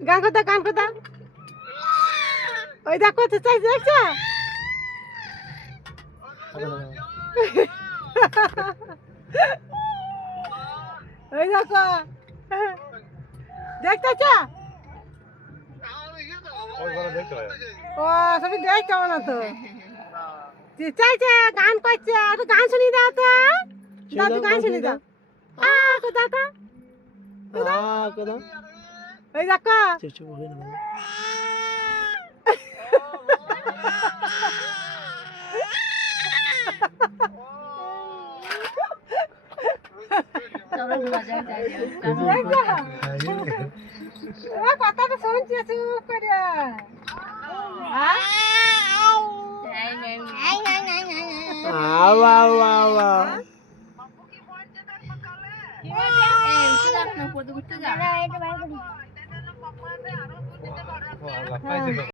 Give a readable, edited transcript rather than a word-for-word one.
গান কথা গান কথা ওই দেখো তো চাই দেখছো ওই দেখো দেখতেছ ও সবই দেখতে না তো চাইছে গান করছে একটু গান শুনি দাও তো দাদু গান শুনি দাও কোথা তো ওই দেখো কথাটা শুনছি চুপ করে